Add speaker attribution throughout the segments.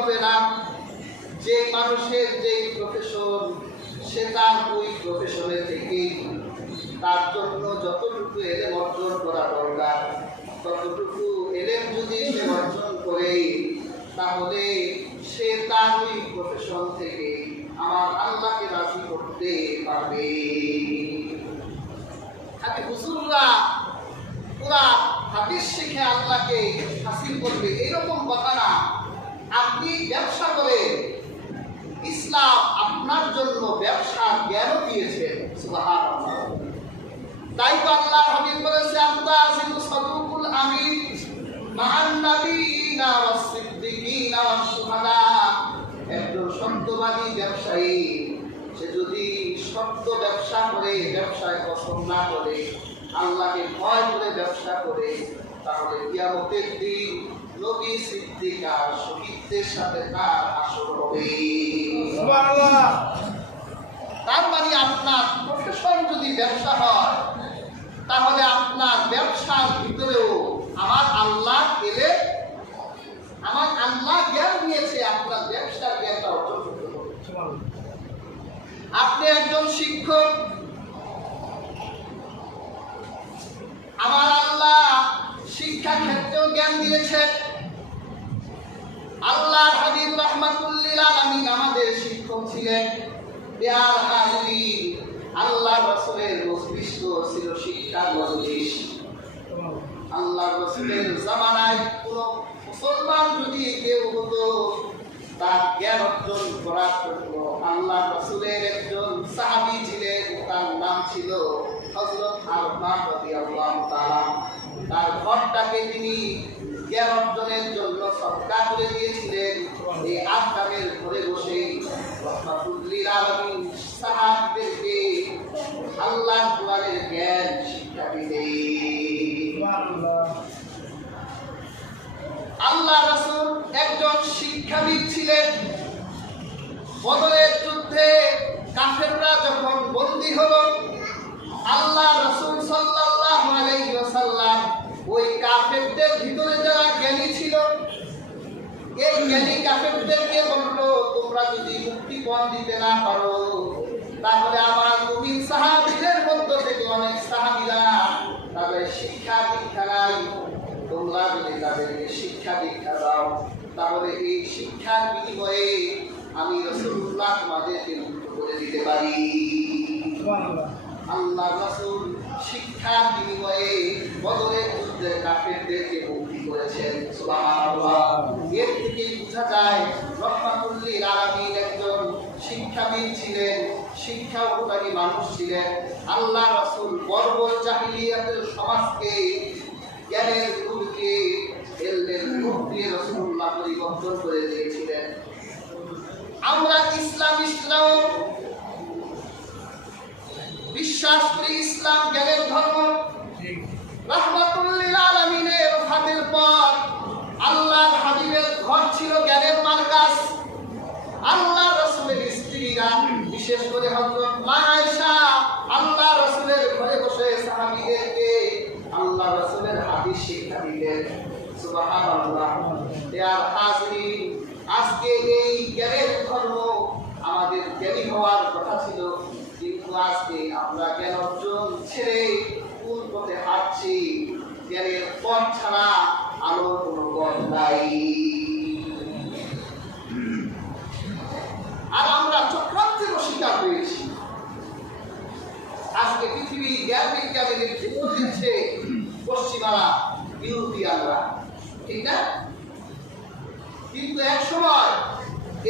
Speaker 1: হবে না। যে মানুষের যে প্রফেশন সে তার ওই প্রফেশনে থেকেই তার জন্য যতটুকু এলেম অর্জন করা দরকার, ততটুকু এলেম যদি সে অর্জন করে তাহলে সে তার ওই প্রফেশন থেকে আমার আল্লাহকে রাজি করতে পারবে। আমি হুজুররা পুরা হাদিস শিখে আল্লাহকে হাসিল করবে, এরকম কথা না। আপনি ব্যবসা করে ইসলাম আপনার জন্য ব্যবসা জ্ঞানও দিয়েছে। তাই তো আল্লাহ হাবিব বলেছে আল্লাহ সাদুকুল আমিন মান নাবিয়িনা ওয়াস সিদ্দিকিনা ওয়াস শুহাদা। একজন সত্যবাদী ব্যবসায়ী, সে যদি সত্য ব্যবসা করে, ব্যবসায় পছন্দ না করে, আল্লাহকে ভয় করে ব্যবসা করে, তাহলে কিয়ামতের দিন নবী সিদ্দিক আর শহীদদের সাথে তার আসর হবে। তার মানে আপনার প্রফেশন যদি ব্যবসা হয় তাহলে আপনার ব্যবসার ভিতরেও আমার আল্লাহ এলে আমার আল্লাহ জ্ঞান দিয়েছে আপনার ব্যবসার জ্ঞানটা অর্জন করতে হবে। আপনি একজন শিক্ষক আমার আল্লাহ শিক্ষা ক্ষেত্রেও জ্ঞান দিয়েছেন আল্লাহ হাবিব রহমাতুল্লিল আলামিন আমাদের শিক্ষক ছিলেন। পেয়ার হাজির আল্লাহ রসুলের মস্তিষ্ক ছিল শিক্ষার মজলিস আল্লাহ রসুলের জামানায় কোন মুসলমান যদি কেউ হতো, তার জ্ঞান অর্জন করার জন্য আল্লাহ রসুলের একজন সাহাবি ছিলেন, তার নাম ছিল হজরত তাআলা। তার ঘরটাকে তিনি জ্ঞান অর্জনের জন্য সৎকার করে দিয়েছিলেন। এই আফগানের ঘরে বসে আল্লাহ কোরআনের জ্ঞান শিক্ষা দিলেন আল্লাহ রাসূল একজন শিক্ষাবিদ ছিলেন। বদরের যুদ্ধে কাফেররা যখন বন্দী হলো আল্লাহ রাসূল সাল্লাল্লাহু আলাইহি ওয়াসাল্লাম ওই কাফেরদের ভিতরে যারা জ্ঞানী ছিল এই জ্ঞানী কাফেরদেরকে বলল তোমরা যদি মুক্তিপণ দিতে না পারো তাহলে আমার নবীন সাহাবীদের মধ্য থেকে অনেক সাহাবীরা তাদের শিক্ষা দীক্ষা নাই তোমরা যদি তাদেরকে শিক্ষা দীক্ষা দাও তাহলে এই শিক্ষার বিনিময়ে আমি রসুল্লাহ তোমাদেরকে মুক্ত করে দিতে পারি। আল্লাহ রাসূল শিক্ষার বিনিময়ে বদরের যুদ্ধে কাফেরদেরকে মুক্তি করেছেন। এর থেকে বোঝা যায়, রহমাতুল্লিল আলামিন একজন শিক্ষাবিদ ছিলেন, শিক্ষা উপকারী মানুষ ছিলেন। আল্লাহ রাসূল বর্বর জাহিলিয়াতের সমাজকে, জ্ঞানের গুরুকে এলমের নূর দিয়ে রাসূলুল্লাহ পরিবর্তন করে দিয়েছিলেন। আমরা ইসলাম ইসলাম বিশ্বাস করি ইসলাম জ্ঞানের ধর্ম। রহমাতুল্লিল আলামিনের ওফাতের পর আল্লাহর হাবিবের ঘর ছিল জ্ঞানের মার্কাজ। আল্লাহ রসুলের স্ত্রীরা, বিশেষ করে হযরত মা আয়েশা আল্লাহ রসুলের ঘরে বসে সাহাবীদেরকে আল্লাহ রসুলের হাদিস শিক্ষা দিলেন সুবহানাল্লাহ। ইয়ার হাজরিন আজকে এই জ্ঞানের ধর্ম আমাদের জ্ঞানী হওয়ার কথা ছিল। আজকে আমরা জ্ঞান অর্জন ছেড়ে কোন পথে হাঁটছি? জ্ঞানের পথ ছাড়া আলোর কোনো পথ নাই। আর আমরা চক্রান্তের শিকার হয়েছি। আজকে পৃথিবী জ্ঞান বিজ্ঞানের নেতৃত্ব দিচ্ছে পশ্চিমারা, ইউরোপিয়ানরা। ঠিক না? কিন্তু এক সময়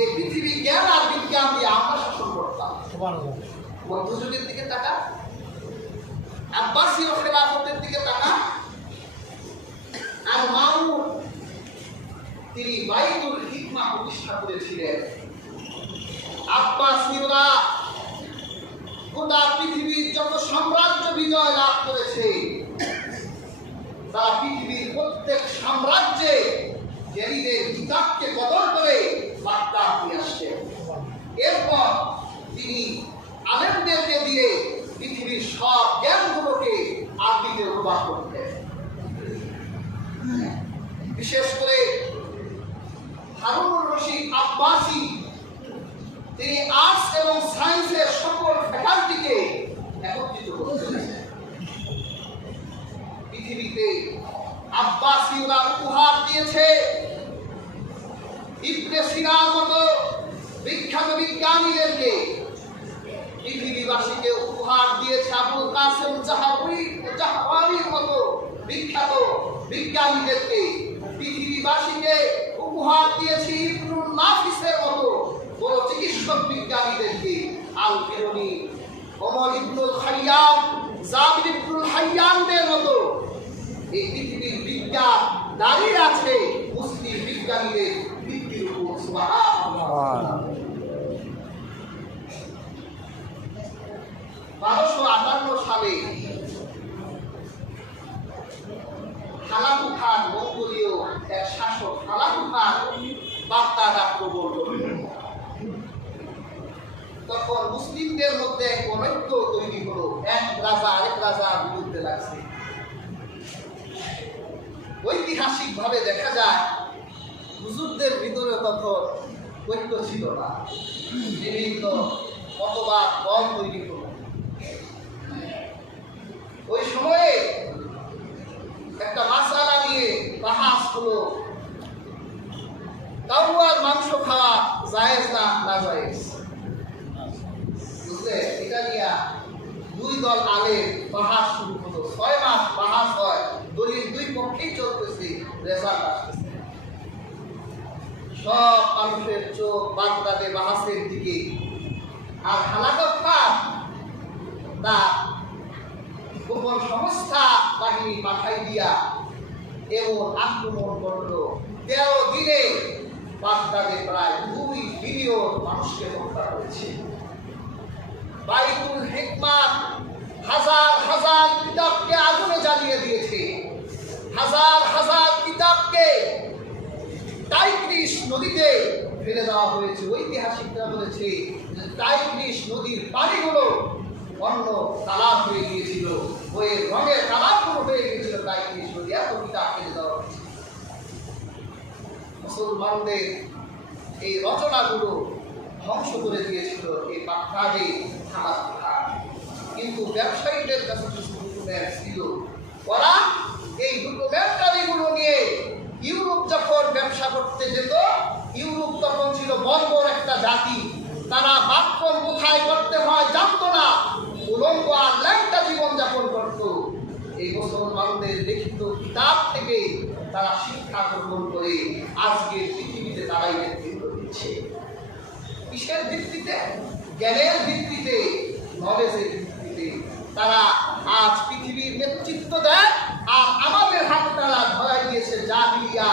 Speaker 1: এই পৃথিবী জ্ঞান আর বিজ্ঞান দিয়ে আমরা শাসন করতাম। মধ্যযুগের দিকে তাকা আব্বাসীয় খেলাফতের দিকে তাকা আর মামুন, তিনি বাইতুল হিকমা প্রতিষ্ঠা করেছিলেন। আব্বাসীয়রা গোটা পৃথিবীর যত সাম্রাজ্য বিজয় লাভ করেছে, তারা পৃথিবীর প্রত্যেক সাম্রাজ্যে জ্ঞানীদের কিতাবকে বদল করে বার্তা নিয়ে আসছে। এরপর তিনি দিয়ে পৃথিবীর প্রবাহ করতেন বিশেষ করে হারুনুর রশিদ আব্বাসি, তিনি আর্টস এবং সায়েন্সের সকল ফ্যাকাল্টিকে একত্রিত করতে পেরেছেন। পৃথিবীতে আব্বাসীরা উপহার দিয়েছে ইবনে সিনার মতো বিখ্যাত বিজ্ঞানীদেরকে পৃথিবীবাসীকে উপহার দিয়েছে আবুল কাসেম জাহাবুরি মতো বিখ্যাত বিজ্ঞানীদেরকে। পৃথিবীবাসীকে উপহার দিয়েছে ইবনুল নাফিসের মতো বড় চিকিৎসক বিজ্ঞানীদেরকে। আল বিরনি ওমর ইবনুল খাইয়াম জাবির ইবনুল হাইয়ানদের মতো। এই পৃথিবীর বিজ্ঞান দাঁড়িয়ে আছে, মুসলিম বিজ্ঞানীদের ভিত্তির উপর সুবহানাল্লাহ বারোশো আটান্ন সালে হালাকু খান মঙ্গোলীয় এক শাসক হালাকু খান বাগদাদ আক্রমণ করলেন তখন মুসলিমদের মধ্যে এক অনৈক্য তৈরি হলো এক রাজা আরেক বিরুদ্ধে লাগছে ঐতিহাসিক ভাবে দেখা যায়, হুজুরদের ভিতরে তখন ঐক্য ছিল না। বিভিন্ন মতবাদ, দল তৈরি হলো ওই সময়ে একটা মাসালা নিয়ে বাহাস হলো কাউয়ার মাংস খাওয়া জায়েজ না না জায়েজ? বুঝলে? এটা নিয়ে দুই দল আলে বাহাস শুরু ছয় মাস বাহাস হয়। দলিল দুই পক্ষেই চলতেছে রেজাল্ট আসতেছে। সব মানুষের চোখ বাগদাদে বাহাসের দিকে। আর হালাকত খান তা গোপন সংস্থা বাহিনী পাঠাই দিয়া এমন আক্রমণ করল। তেরো দিনে বাগদাদে প্রায় দুই বিলিয়ন মানুষকে হত্যা করেছে। বাইতুল হিকমাত হাজার হাজার কিতাবকে আগুনে জ্বালিয়ে দিয়েছে। হাজার হাজার কিতাবকে টাইগ্রিস নদীতে ফেলে দেওয়া হয়েছে। ঐতিহাসিকরা বলেছে যে টাইগ্রিস নদীর পানিগুলো অন্য তালাব হয়ে গিয়েছিল। বইয়ের রঙের তালাবগুলো হয়ে গিয়েছিল টাইগ্রিস নদী। এত কিতাব ফেলে দেওয়া হয়েছে। মুসলমানদের এই রচনাগুলো ধ্বংস করে দিয়েছিল। এই থানা খান কিন্তু ব্যবসায়ীদের কাছে কিছু ডকুমেন্ট ছিল। ওরা এই ডকুমেন্টারিগুলো নিয়ে ইউরোপ যখন ব্যবসা করতে যেত, ইউরোপ তখন ছিল বর্বর একটা জাতি। তারা বাথরুম কোথায় করতে হয় জানতো না। উলঙ্গ আর ল্যাংটা জীবনযাপন করত। এই মুসলমানদের লিখিত কিতাব থেকে তারা শিক্ষা গ্রহণ করে আজকের পৃথিবীতে তারাই নেতৃত্ব দিচ্ছে। কিসের ভিত্তিতে? জ্ঞানের ভিত্তিতে নলেজের ভিত্তিতে। তারা আজ পৃথিবীর নেতৃত্ব দেয়, আর আমাদের হাতে তারা ধরাই দিয়েছে জাহিলিয়া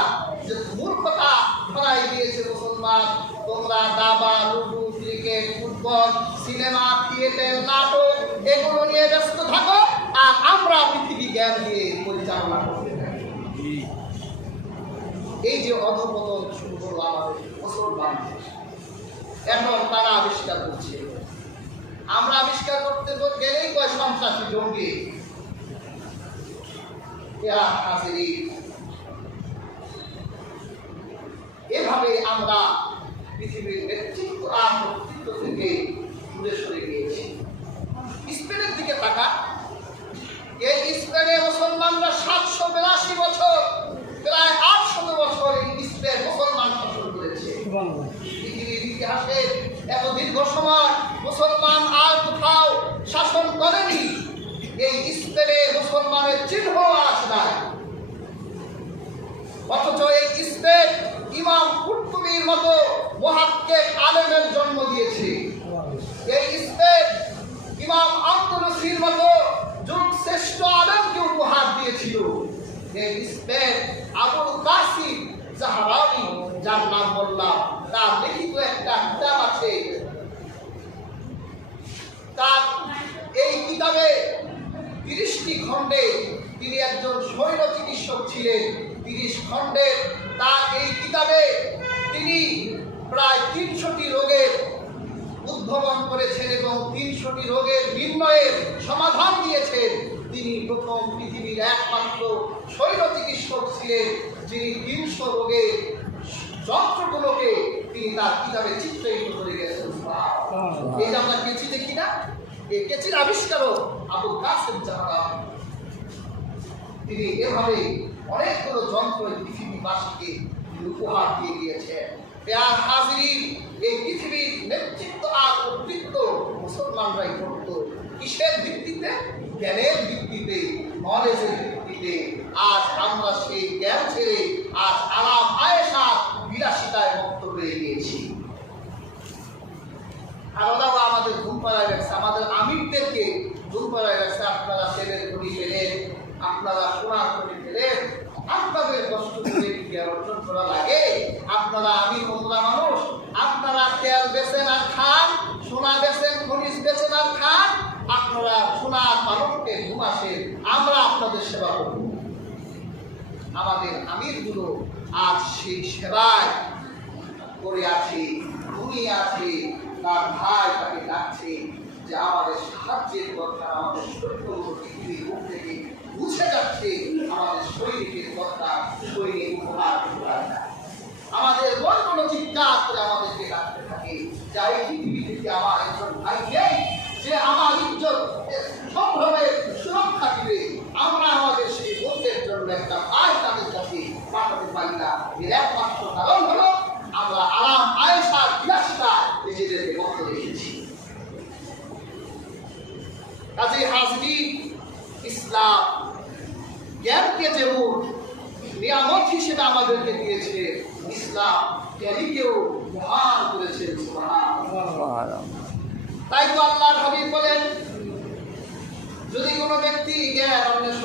Speaker 1: যে মূর্খতা ধরাই দিয়েছে মুসলমান। তোমরা দাবা, ludo, cricket, football, cinema, theatre, নাটক, এগুলো নিয়ে ব্যস্ত থাকো, আর আমরা পৃথিবী জ্ঞান দিয়ে পরিচালনা করতে এই যে অধপতন শুরু হলো আমাদের মুসলমান এখন তারা আবিষ্কার করছে। আমরা আবিষ্কার করতে গেলেই কয় সন্ত্রাসী জঙ্গি? এভাবে আমরা পৃথিবীর নেতৃত্ব আর কর্তৃত্ব থেকে দূরে সরে গিয়েছি স্পেনের দিকে তাকা এই স্পেনে মুসলমানরা সাতশো বিরাশি বছর প্রায় আটশো বছর এই স্পেন মুসলমান শাসন করেছে পৃথিবীর ইতিহাসে এত দীর্ঘ সময় মুসলমান আর কোথাও শাসন করেনি। এই স্পেনে মুসলমানের চিহ্ন আস নাই অথচ এই স্পেন ইমাম কুর্তুবির মতো মহাক্কে আলেমের জন্ম দিয়েছে। এই স্পেন ইমাম আন্তরসির মতো যুগ শ্রেষ্ঠ আলেমকে উপহার দিয়েছিল। এই স্পেন আবুল কাসিম জাহারানি, যার নাম বললাম, তার লিখিত একটা কিতাব আছে। তার তিরিশটি খণ্ডে তিনি একজন শৈল চিকিৎসক ছিলেন। তিরিশ খণ্ডের তার এই কিতাবে তিনি প্রায় তিনশোটি রোগের উদ্ভাবন করেছেন এবং তিনশোটি রোগের নির্ণয়ের সমাধান দিয়েছেন। তিনি প্রথম পৃথিবীর একমাত্র শৈল চিকিৎসক ছিলেন যিনি তিনশো রোগে যন্ত্রগুলোকে তিনি তার কিতাবে চিত্রায়িত করে গেছেন। এই যে আমরা কেচি দেখি না এই কেচির আবিষ্কারও আবুল কাসেম জাহারা তিনি এভাবে অনেকগুলো যন্ত্র পৃথিবীবাসীকে উপহার দিয়ে গিয়েছেন পেয়ার হাজির এই পৃথিবীর নেতৃত্ব আর কর্তৃত্ব মুসলমানরাই করত। কিসের ভিত্তিতে? জ্ঞানের ভিত্তিতে নলেজের ভিত্তিতে। আজ আমরা সেই জ্ঞান ছেড়ে আজ আরাম আয়েশা বিলাসিতায় মুক্ত হয়ে গিয়েছি। ওরা আমাদের ঘুম পাড়ায় রাখছে আমাদের আমিরদেরকে পাড়ায় রাখছে আপনারা ছেলের ঘড়ি পেলেন আপনারা সোনার ঘড়ি পেলেন আপনাদের কষ্ট কি অর্জন করা লাগে। আপনারা আমি মোংলা মানুষ, আপনারা তেল বেচেন আর খান, সোনা বেচেন খনিজ বেচেন আর খান, আপনারা সোনার মানুষকে ঘুম আসেন আমরা আপনাদের সেবা করব। আমাদের আমিরগুলো আজ সেই সেবায় করে আছে, ঘুমিয়ে আছে, তার ভাই তাকে ডাকছে। যে আমাদের সাহায্যের দরকার আমাদের শরীরগুলো পৃথিবীর মুখ থেকে মুছে যাচ্ছে, আমাদের শরীরের দরকার শরীরে উপহার আমাদের মন কোনো চিৎকার করে আমাদেরকে ডাকতে থাকে, যা এই পৃথিবী থেকে আমার একজন ভাই নেই, যে আমার ইজ্জত সম্ভ্রমে সুরক্ষা দিবে। আমরা আমাদের সেই বন্ধের জন্য একটা ভাই তাদের কাছে পাঠাতে পারি না। এর একমাত্র কারণ হলো, আমরা আরাম আয়েশার বিলাসিতা নিজেদেরকে বন্ধ রেখেছি কাজে হাজরি ইসলাম জ্ঞানকে যেমন নিয়ামত হিসেবে আমাদেরকে দিয়েছে, ইসলাম জ্ঞানীকেও মহান করেছে। তাই তো আল্লাহর হাবিব বলেন, যদি কোনো ব্যক্তি জ্ঞান অন্বেষণ